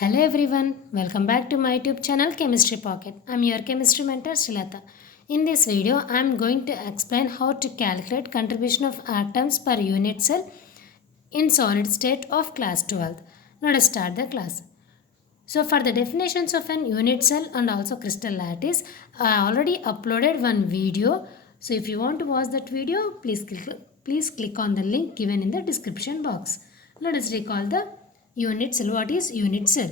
Hello everyone, welcome back to my YouTube channel Chemistry Pocket. I am your chemistry mentor Sreelatha. In this video, I am going to explain how to calculate contribution of atoms per unit cell in solid state of class 12. Now let's start the class. So for the definitions of an unit cell and also crystal lattice, I already uploaded one video. So if you want to watch that video, please click on the link given in the description box. Let us recall the unit cell. What is unit cell?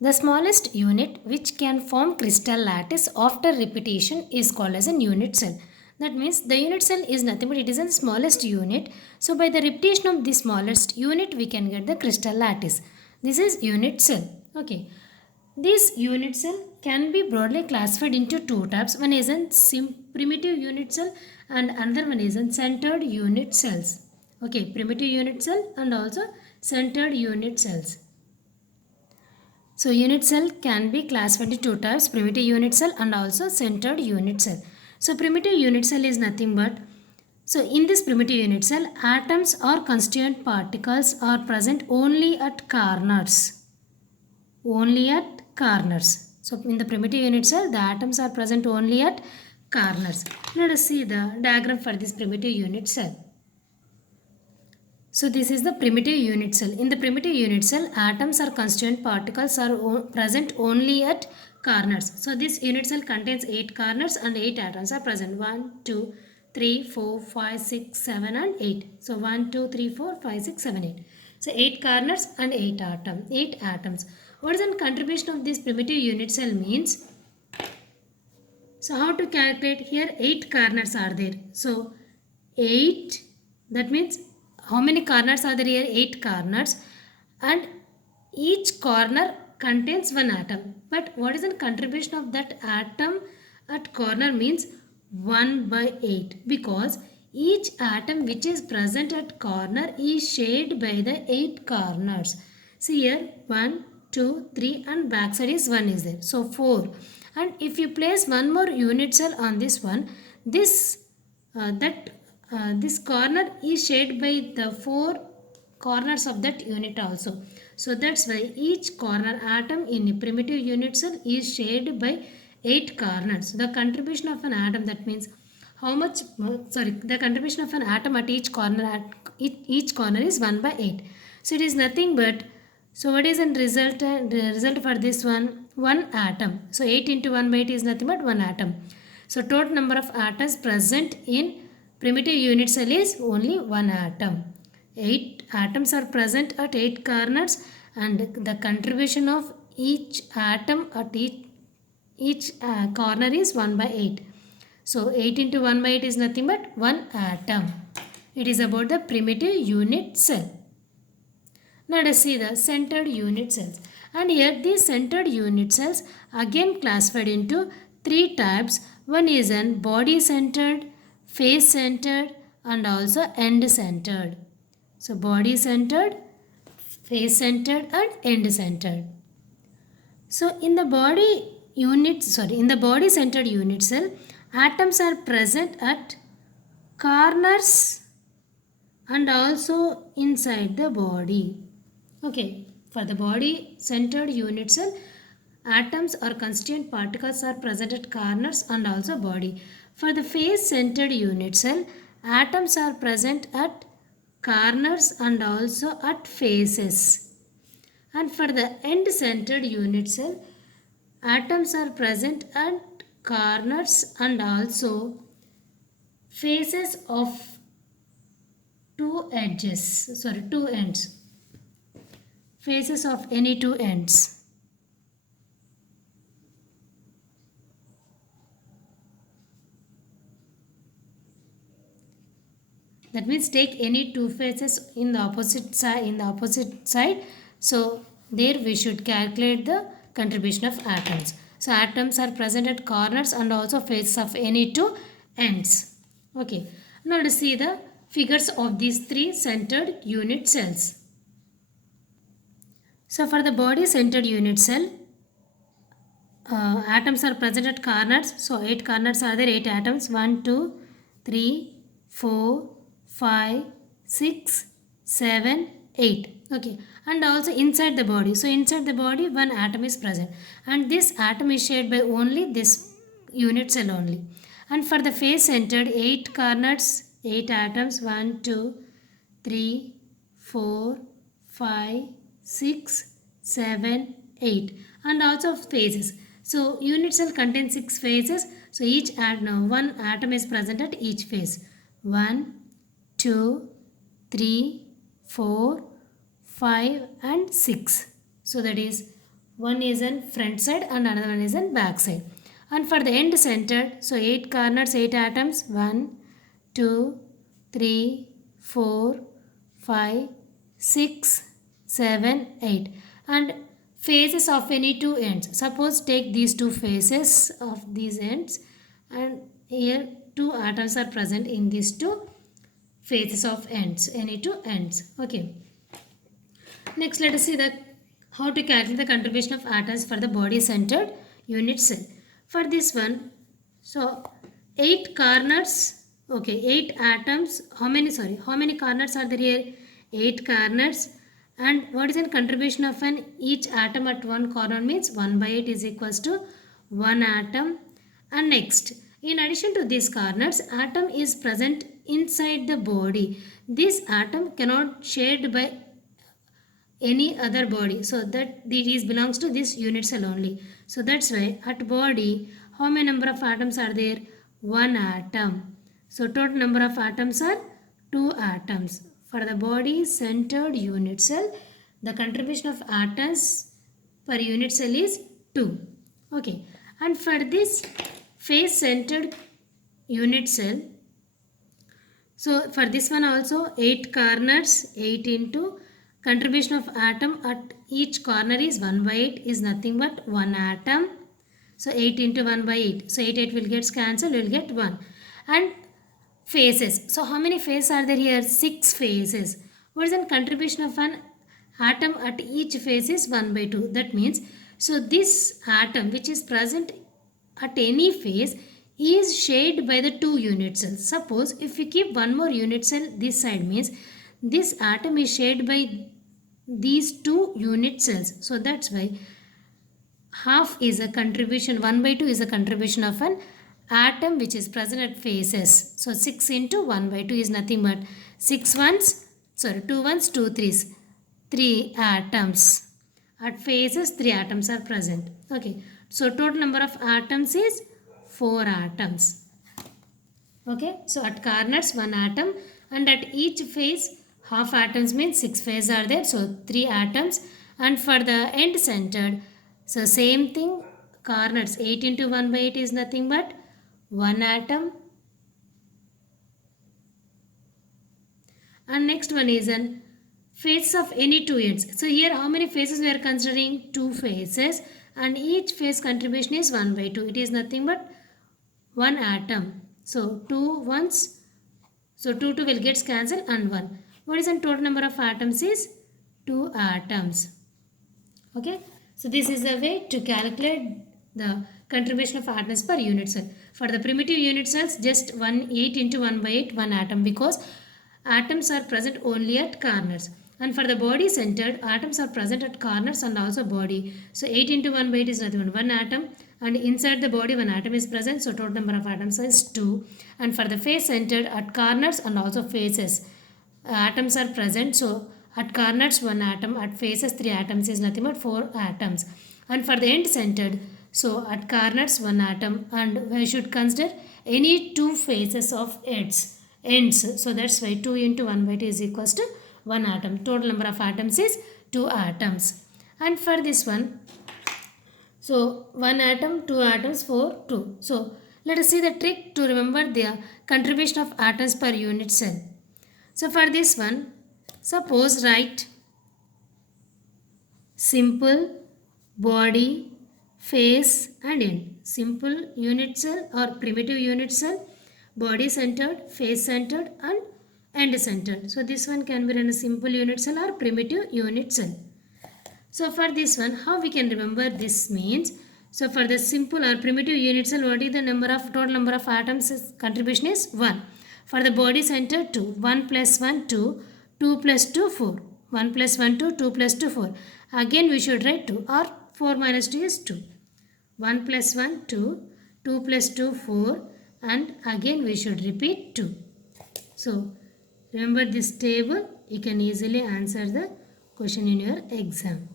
The smallest unit which can form crystal lattice after repetition is called as a unit cell. That means the unit cell is nothing but it is the smallest unit. So by the repetition of the smallest unit we can get the crystal lattice. This is unit cell. Okay. This unit cell can be broadly classified into two types. One is a primitive unit cell and another one is a centered unit cells. Okay, primitive unit cell and also centered unit cells. So unit cell can be classified into two types, primitive unit cell and also centered unit cell. So primitive unit cell is nothing but, so in this primitive unit cell, atoms or constituent particles are present only at corners. Only at corners. So in the primitive unit cell, the atoms are present only at corners. Let us see the diagram for this primitive unit cell. So this is the primitive unit cell. In the primitive unit cell, atoms or constituent particles are present only at corners. So this unit cell contains 8 corners and 8 atoms are present. 1, 2, 3, 4, 5, 6, 7 and 8. So 1, 2, 3, 4, 5, 6, 7, 8. So 8 corners and 8 atoms. What is the contribution of this primitive unit cell means? So how to calculate? Here 8 corners are there. So 8, that means how many corners are there here? 8 corners, and each corner contains one atom. But what is the contribution of that atom at corner means 1 by 8, because each atom which is present at corner is shared by the 8 corners. See here 1, 2, 3 and backside is 1 is there. So 4. And if you place one more unit cell on this one, this corner is shared by the 4 corners of that unit also. So that's why each corner atom in a primitive unit cell is shared by 8 corners. The contribution of an atom, that means the contribution of an atom at each corner is 1 by 8. So it is nothing but, so what is the result for this one? 1 atom. So 8 into 1 by 8 is nothing but 1 atom. So total number of atoms present in primitive unit cell is only 1 atom. 8 atoms are present at 8 corners and the contribution of each atom at each corner is 1 by 8. So 8 into 1 by 8 is nothing but 1 atom. It is about the primitive unit cell. Now let us see the centered unit cells. And here these centered unit cells again classified into 3 types. One is an body centered, face centered and also end centered. So body centered, face centered and end centered. So in the body centered unit cell, atoms are present at corners and also inside the body. Okay, for the body centered unit cell, atoms or constituent particles are present at corners and also body. For the face centered unit cell, atoms are present at corners and also at faces. And for the end centered unit cell, atoms are present at corners and also faces of two ends. Faces of any 2 ends. That means take any 2 faces in the opposite side. So there we should calculate the contribution of atoms. So atoms are present at corners and also faces of any 2 ends. Okay. Now let us see the figures of these 3 centered unit cells. So for the body centered unit cell, atoms are present at corners. So 8 corners are there, 8 atoms. 1, 2, 3, 4, 5, 6, 7, 8. Okay, and also inside the body. So inside the body, one atom is present, and this atom is shared by only this unit cell only. And for the face centered, 8 corners, 8 atoms, 1, 2, 3, 4, 5, 6, 7, 8, and also phases. So unit cell contains 6 phases. So each one atom is present at each phase. 1, 2, 3, 4, 5 and 6. So that is one is on front side and another one is on back side. And for the end centered, so 8 corners, 8 atoms, 1, 2, 3, 4, 5, 6, 7, 8. And phases of any two ends. Suppose take these two phases of these ends, and here two atoms are present in these two phases of ends, any two ends. Okay. Next, let us see how to calculate the contribution of atoms for the body centered unit cell. For this one, so 8 corners, okay, 8 atoms. How many corners are there here? 8 corners. And what is the contribution of each atom at one corner means 1 by 8 is equals to 1 atom. And next, in addition to these corners, atom is present inside the body. This atom cannot shared by any other body, so that it is belongs to this unit cell only. So that's why at body, how many number of atoms are there? 1 atom. So total number of atoms are 2 atoms. For the body centered unit cell, the contribution of atoms per unit cell is 2. Okay, and for this face centered unit cell, so for this one also 8 corners, 8 into contribution of atom at each corner is 1 by 8 is nothing but 1 atom. So 8 into 1 by 8. So 8 will get cancelled, we will get 1. And phases. So how many phases are there here? 6 phases. What is the contribution of an atom at each phase is 1 by 2. That means, so this atom which is present at any phase is shared by the 2 unit cells. Suppose if we keep one more unit cell this side means this atom is shared by these 2 unit cells. So that's why half is a contribution, 1 by 2 is a contribution of an atom which is present at phases. So 6 into 1 by 2 is nothing but 2 ones, 2 threes, 3 atoms. At phases 3 atoms are present. Okay, so total number of atoms is 4 atoms. Okay, so at corners 1 atom, and at each phase half atoms means 6 phases are there, so 3 atoms. And for the end centered, so same thing, corners 8 into 1 by 8 is nothing but 1 atom. And next one is an phases of any two ends. So here how many phases we are considering? 2 phases, and each phase contribution is 1 by 2. It is nothing but 1 atom. So 2 ones, so 2 will get cancelled and 1. What is the total number of atoms is 2 atoms. Okay, so this is the way to calculate the contribution of atoms per unit cell. For the primitive unit cells, just 8 into 1 by 8, 1 atom, because atoms are present only at corners. And for the body centered, atoms are present at corners and also body. So 8 into 1 by 8 is nothing but 1 atom, and inside the body 1 atom is present, so total number of atoms is 2. And for the face centered, at corners and also faces, atoms are present, so at corners 1 atom, at faces 3 atoms is nothing but 4 atoms. And for the end centered, so at corners 1 atom, and we should consider any 2 faces of ends. So that's why 2 into 1 by 2 is equals to 1 atom. Total number of atoms is 2 atoms. And for this one, so 1 atom, 2 atoms, 4, 2. So let us see the trick to remember the contribution of atoms per unit cell. So for this one, suppose write simple, body, face and end. Simple unit cell or primitive unit cell, body centered, face centered and end centered. So this one can be run a simple unit cell or primitive unit cell. So for this one, how we can remember this means, so for the simple or primitive unit cell, what is the total number of atoms contribution is 1. For the body center 2, 1 plus 1 2, 2 plus 2 4. 1 plus 1 2, 2 plus 2 4. Again we should write 2 or 4 minus 2 is 2. 1 plus 1 2, 2 plus 2 4 and again we should repeat 2. So remember this table, you can easily answer the question in your exam.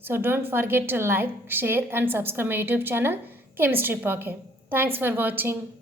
So don't forget to like, share and subscribe my YouTube channel Chemistry Pocket. Thanks for watching.